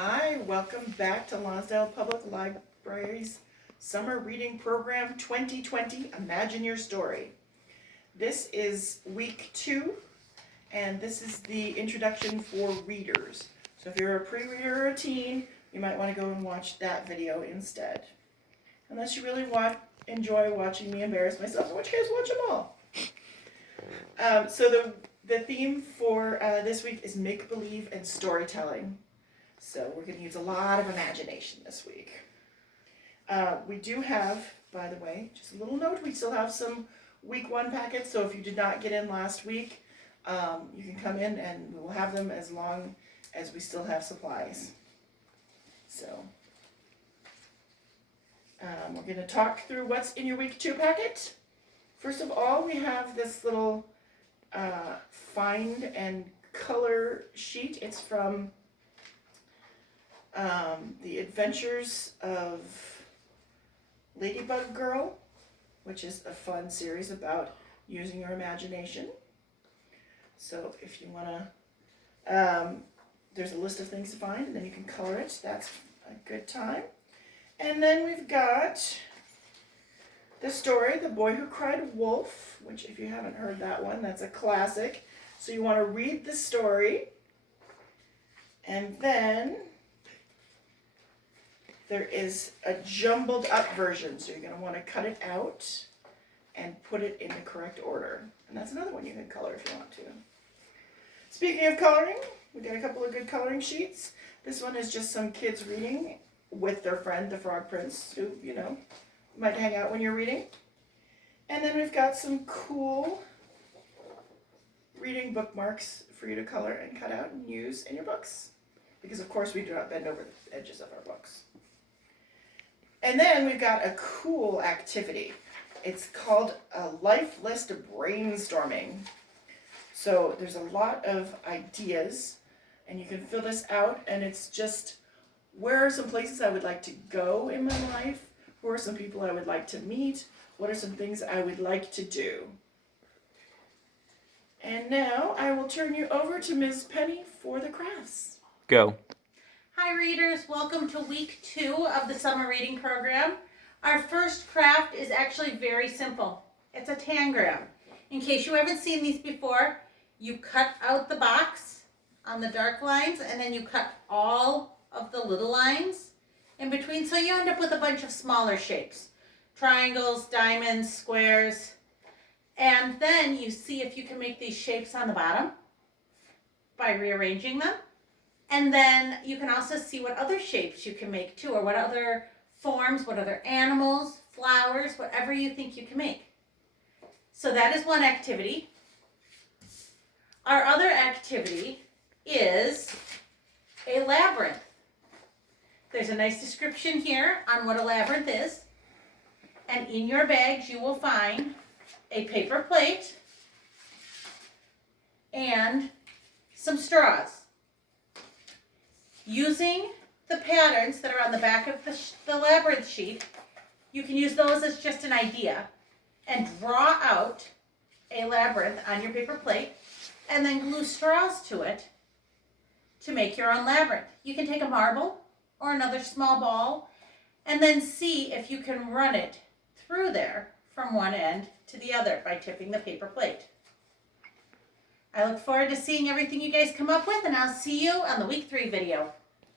Hi, welcome back to Lonsdale Public Library's Summer Reading Program 2020, Imagine Your Story. This is week 2, and this is the introduction for readers. So if you're a pre-reader or a teen, you might want to go and watch that video instead. Unless you really enjoy watching me embarrass myself, in which case watch them all. So the theme for this week is make-believe and storytelling. So we're going to use a lot of imagination this week. We do have, by the way, just a little note, we still have some week 1 packets, so if you did not get in last week, you can come in and we will have them as long as we still have supplies. So we're going to talk through what's in your week 2 packet. First of all, we have this little find and color sheet. It's from The Adventures of Ladybug Girl, which is a fun series about using your imagination. So if you want to, there's a list of things to find, and then you can color it. That's a good time. And then we've got the story, The Boy Who Cried Wolf, which if you haven't heard that one, that's a classic. So you want to read the story, and then there is a jumbled up version, so you're going to want to cut it out and put it in the correct order. And that's another one you can color if you want to. Speaking of coloring, we got a couple of good coloring sheets. This one is just some kids reading with their friend, the Frog Prince, who, you know, might hang out when you're reading. And then we've got some cool reading bookmarks for you to color and cut out and use in your books. Because, of course, we do not bend over the edges of our books. And then we've got a cool activity. It's called a life list brainstorming. So there's a lot of ideas, and you can fill this out, and it's just, where are some places I would like to go in my life? Who are some people I would like to meet? What are some things I would like to do? And now I will turn you over to Ms. Penny for the crafts. Go. Hi readers, welcome to week 2 of the summer reading program. Our first craft is actually very simple. It's a tangram. In case you haven't seen these before, you cut out the box on the dark lines and then you cut all of the little lines in between, so you end up with a bunch of smaller shapes. Triangles, diamonds, squares, and then you see if you can make these shapes on the bottom by rearranging them. And then you can also see what other shapes you can make too, or what other forms, what other animals, flowers, whatever you think you can make. So that is one activity. Our other activity is a labyrinth. There's a nice description here on what a labyrinth is. And in your bags you will find a paper plate and some straws. Using the patterns that are on the back of the labyrinth sheet, you can use those as just an idea and draw out a labyrinth on your paper plate and then glue straws to it to make your own labyrinth. You can take a marble or another small ball and then see if you can run it through there from one end to the other by tipping the paper plate. I look forward to seeing everything you guys come up with, and I'll see you on the week 3 video.